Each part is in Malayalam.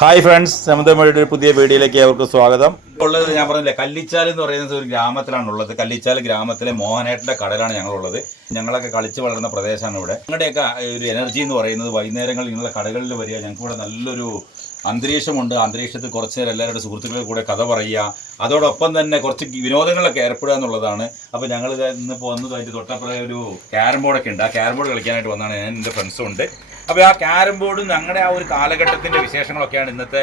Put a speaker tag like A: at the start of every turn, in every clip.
A: ഹായ് ഫ്രണ്ട്സ് സമുദ്രമഴയുടെ ഒരു പുതിയ വീഡിയോയിലേക്ക് അവർക്ക് സ്വാഗതം. ഉള്ളത് ഞാൻ പറഞ്ഞില്ലേ കല്ലിച്ചാൽ എന്ന് പറയുന്നത് ഒരു ഗ്രാമത്തിലാണ് ഉള്ളത്. കല്ലിച്ചാൽ ഗ്രാമത്തിലെ മോഹനേട്ടന്റെ കടലാണ് ഞങ്ങളുള്ളത്. ഞങ്ങളൊക്കെ കളിച്ച് വളർന്ന പ്രദേശമാണ് ഇവിടെ. ഞങ്ങളുടെയൊക്കെ ഒരു എനർജി എന്ന് പറയുന്നത് വൈകുന്നേരങ്ങളിൽ നിങ്ങളുടെ കടകളിൽ വരിക. ഞങ്ങൾക്ക് ഇവിടെ നല്ലൊരു അന്തരീക്ഷമുണ്ട്. അന്തരീക്ഷത്തിൽ കുറച്ച് നേരം എല്ലാവരുടെ സുഹൃത്തുക്കളുടെ കൂടെ കഥ പറയുക. അതോടൊപ്പം തന്നെ കുറച്ച് വിനോദങ്ങളൊക്കെ ഏർപ്പെടുക എന്നുള്ളതാണ്. അപ്പോൾ ഞങ്ങൾ ഇന്നിപ്പോൾ വന്നതായിട്ട് തൊട്ടപ്പുറം ഒരു ക്യാരം ബോർഡൊക്കെ ഉണ്ട്. ആ ക്യാരം ബോർഡ് കളിക്കാനായിട്ട് വന്നതാണ് ഞാൻ എന്റെ ഫ്രണ്ട്സും ഉണ്ട്. അപ്പോൾ ആ ക്യാരം ബോർഡും ഞങ്ങളുടെ ആ ഒരു കാലഘട്ടത്തിന്റെ വിശേഷങ്ങളൊക്കെയാണ് ഇന്നത്തെ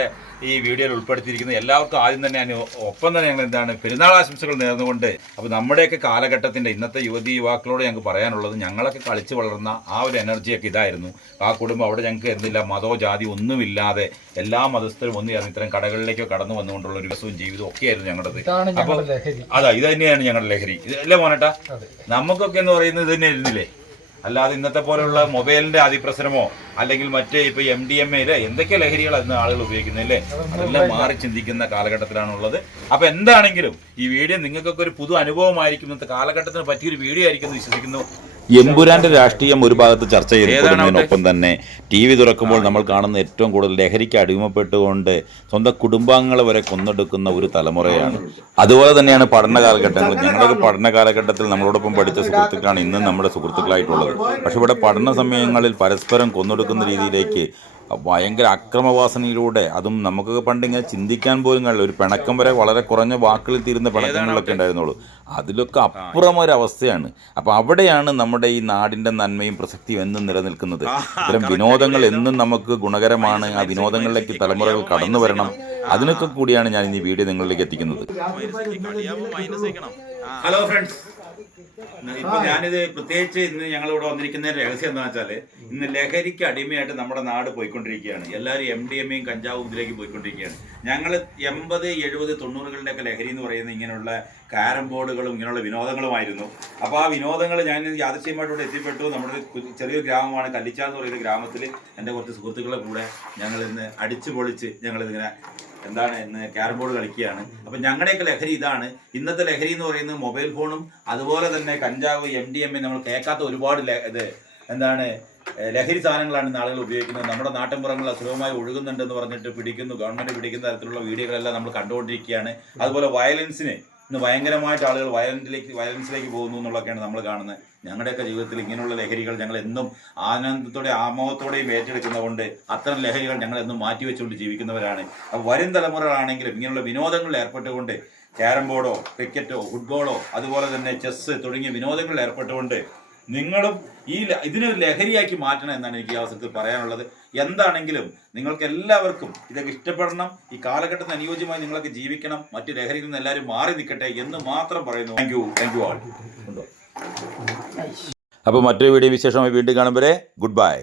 A: ഈ വീഡിയോയിൽ ഉൾപ്പെടുത്തിയിരിക്കുന്നത്. എല്ലാവർക്കും ആദ്യം തന്നെ ഞാൻ ഒപ്പം തന്നെ ഞങ്ങൾ എന്താണ് പെരുന്നാൾ ആശംസകൾ നേർന്നുകൊണ്ട് അപ്പോൾ നമ്മുടെയൊക്കെ കാലഘട്ടത്തിന്റെ ഇന്നത്തെ യുവതി യുവാക്കളോട് ഞങ്ങൾക്ക് പറയാനുള്ളത് ഞങ്ങളൊക്കെ കളിച്ചു വളർന്ന ആ ഒരു എനർജിയൊക്കെ ഇതായിരുന്നു. ആ കുടുംബം അവിടെ ഞങ്ങൾക്ക് എന്തില്ല മതോ ജാതി ഒന്നുമില്ലാതെ എല്ലാ മതസ്ഥരും ഒന്നു ചേർന്ന് ഇത്തരം കടകളിലേക്കോ കടന്നു വന്നുകൊണ്ടുള്ള ഒരു ദിവസവും ജീവിതവും ഒക്കെയായിരുന്നു ഞങ്ങളുടേത്. അപ്പോൾ
B: ലഹരി.
A: അതാ ഇത് തന്നെയാണ് ഞങ്ങളുടെ ലഹരി. ഇതല്ലേ മോനട്ടാ? നമുക്കൊക്കെ എന്ന് പറയുന്നത് ഇത് തന്നെ ആയിരുന്നില്ലേ അല്ലാതെ ഇന്നത്തെ പോലെയുള്ള മൊബൈലിന്റെ അതിപ്രസരമോ അല്ലെങ്കിൽ മറ്റേ ഇപ്പൊ എം ഡി എം എയിലെ എന്തൊക്കെ ലഹരികൾ ഇന്ന് ആളുകൾ ഉപയോഗിക്കുന്നില്ലേ അതെല്ലാം മാറി ചിന്തിക്കുന്ന കാലഘട്ടത്തിലാണുള്ളത്. അപ്പൊ എന്താണെങ്കിലും ഈ വീഡിയോ നിങ്ങൾക്കൊക്കെ ഒരു പുതു അനുഭവമായിരിക്കും. ഇന്നത്തെ കാലഘട്ടത്തിന് പറ്റിയൊരു വീഡിയോ ആയിരിക്കും എന്ന് വിശ്വസിക്കുന്നു.
C: എമ്പുരാന്റെ രാഷ്ട്രീയം ഒരു ഭാഗത്ത് ചർച്ച ചെയ്യപ്പെടുന്നതിനൊപ്പം തന്നെ ടി വി തുറക്കുമ്പോൾ നമ്മൾ കാണുന്ന ഏറ്റവും കൂടുതൽ ലഹരിക്ക് അടിമപ്പെട്ടുകൊണ്ട് സ്വന്തം കുടുംബാംഗങ്ങളെ വരെ കൊന്നെടുക്കുന്ന ഒരു തലമുറയാണ്. അതുപോലെ തന്നെയാണ് പഠന കാലഘട്ടങ്ങൾ. ഞങ്ങളുടെ പഠന കാലഘട്ടത്തിൽ നമ്മളോടൊപ്പം പഠിച്ച സുഹൃത്തുക്കളാണ് ഇന്നും നമ്മുടെ സുഹൃത്തുക്കളായിട്ടുള്ളത്. പക്ഷെ ഇവിടെ പഠന സമയങ്ങളിൽ പരസ്പരം കൊന്നെടുക്കുന്ന രീതിയിലേക്ക് ഭയങ്കര അക്രമവാസനയിലൂടെ അതും നമുക്ക് പണ്ട് ഇങ്ങനെ ചിന്തിക്കാൻ പോലും കഴിയില്ല. ഒരു പിണക്കം വരെ വളരെ കുറഞ്ഞ വാക്കുകളിൽ തീരുന്ന പിണക്കങ്ങളിലൊക്കെ ഉണ്ടായിരുന്നുള്ളൂ. അതിലൊക്കെ അപ്പുറം ഒരു അവസ്ഥയാണ് അപ്പൊ അവിടെയാണ് നമ്മുടെ ഈ നാടിന്റെ നന്മയും പ്രസക്തിയും എന്നും നിലനിൽക്കുന്നത്. ഇത്തരം വിനോദങ്ങൾ എന്നും നമുക്ക് ഗുണകരമാണ്. ആ വിനോദങ്ങളിലേക്ക് തലമുറകൾ കടന്നു വരണം. അതിനൊക്കെ കൂടിയാണ് ഞാൻ ഇനി ഈ വീഡിയോ നിങ്ങളിലേക്ക് എത്തിക്കുന്നത്.
A: Hello friends. ഇപ്പൊ ഞാനിത് പ്രത്യേകിച്ച് ഇന്ന് ഞങ്ങൾ ഇവിടെ വന്നിരിക്കുന്ന രഹസ്യം എന്താ വെച്ചാൽ ഇന്ന് ലഹരിക്ക് അടിമയായിട്ട് നമ്മുടെ നാട് പോയിക്കൊണ്ടിരിക്കുകയാണ്. എല്ലാവരും എം ഡി എമ്മയും കഞ്ചാവും ഇതിലേക്ക് പോയിക്കൊണ്ടിരിക്കുകയാണ്. ഞങ്ങൾ എൺപത് എഴുപത് തൊണ്ണൂറുകളുടെ ലഹരി എന്ന് പറയുന്ന ഇങ്ങനെയുള്ള കാരം ബോർഡുകളും ഇങ്ങനെയുള്ള വിനോദങ്ങളുമായിരുന്നു. അപ്പോൾ ആ വിനോദങ്ങൾ ഞാൻ യാദൃശ്യമായിട്ട് ഇവിടെ എത്തിപ്പെട്ടു. നമ്മുടെ ചെറിയൊരു ഗ്രാമമാണ് കല്ലിച്ചാൽ എന്ന് പറയുന്ന ഗ്രാമത്തിൽ എന്റെ കുറച്ച് സുഹൃത്തുക്കളെ കൂടെ ഞങ്ങൾ ഇന്ന് അടിച്ചു പൊളിച്ച് ഞങ്ങളിതിങ്ങനെ എന്താണ് ഇന്ന് ക്യാരം ബോർഡ് കളിക്കുകയാണ്. അപ്പം ഞങ്ങളുടെയൊക്കെ ലഹരി ഇതാണ്. ഇന്നത്തെ ലഹരി എന്ന് പറയുന്നത് മൊബൈൽ ഫോണും അതുപോലെ തന്നെ കഞ്ചാവ് എം ഡി എം നമ്മൾ കേൾക്കാത്ത ഒരുപാട് ഇത് എന്താണ് ലഹരി സാധനങ്ങളാണ് ഇന്ന് ആളുകൾ ഉപയോഗിക്കുന്നത്. നമ്മുടെ നാട്ടിൻപുറങ്ങളിൽ അസുഖമായി ഒഴുകുന്നുണ്ടെന്ന് പറഞ്ഞിട്ട് പിടിക്കുന്നു ഗവൺമെന്റ് പിടിക്കുന്ന തരത്തിലുള്ള വീഡിയോകളെല്ലാം നമ്മൾ കണ്ടുകൊണ്ടിരിക്കുകയാണ്. അതുപോലെ വയലൻസിന് ഇന്ന് ഭയങ്കരമായിട്ട് ആളുകൾ വയലൻസിലേക്ക് വയലൻസിലേക്ക് പോകുന്നു എന്നുള്ളതൊക്കെയാണ് നമ്മൾ കാണുന്നത്. ഞങ്ങളുടെയൊക്കെ ജീവിതത്തിൽ ഇങ്ങനെയുള്ള ലഹരികൾ ഞങ്ങൾ എന്നും ആനന്ദത്തോടെ ആമോഹത്തോടെയും ഏറ്റെടുക്കുന്നതുകൊണ്ട് അത്തരം ലഹരികൾ ഞങ്ങൾ എന്നും മാറ്റിവെച്ചുകൊണ്ട് ജീവിക്കുന്നവരാണ്. അപ്പോൾ വരും തലമുറകളാണെങ്കിലും ഇങ്ങനെയുള്ള വിനോദങ്ങളിൽ ഏർപ്പെട്ടുകൊണ്ട് ക്യാരം ബോർഡോ ക്രിക്കറ്റോ ഫുട്ബോളോ അതുപോലെ തന്നെ ചെസ്സ് തുടങ്ങിയ വിനോദങ്ങളിൽ ഏർപ്പെട്ടുകൊണ്ട് നിങ്ങളും ഈ ഇതിനെ ഇതിനൊരു ലഹരിയാക്കി മാറ്റണം എന്നാണ് എനിക്ക് ഈ അവസരത്തിൽ പറയാനുള്ളത്. എന്താണെങ്കിലും നിങ്ങൾക്ക് എല്ലാവർക്കും ഇതൊക്കെ ഇഷ്ടപ്പെടണം. ഈ കാലഘട്ടത്തിന് അനുയോജ്യമായി നിങ്ങളൊക്കെ ജീവിക്കണം. മറ്റു ലഹരിയിൽ നിന്ന് എല്ലാവരും മാറി നിൽക്കട്ടെ എന്ന് മാത്രം പറയുന്നു. Thank you thank you all
C: അപ്പോൾ മറ്റൊരു വീഡിയോ വിശേഷമായി വീണ്ടും കാണുമ്പോൾ ഗുഡ് ബൈ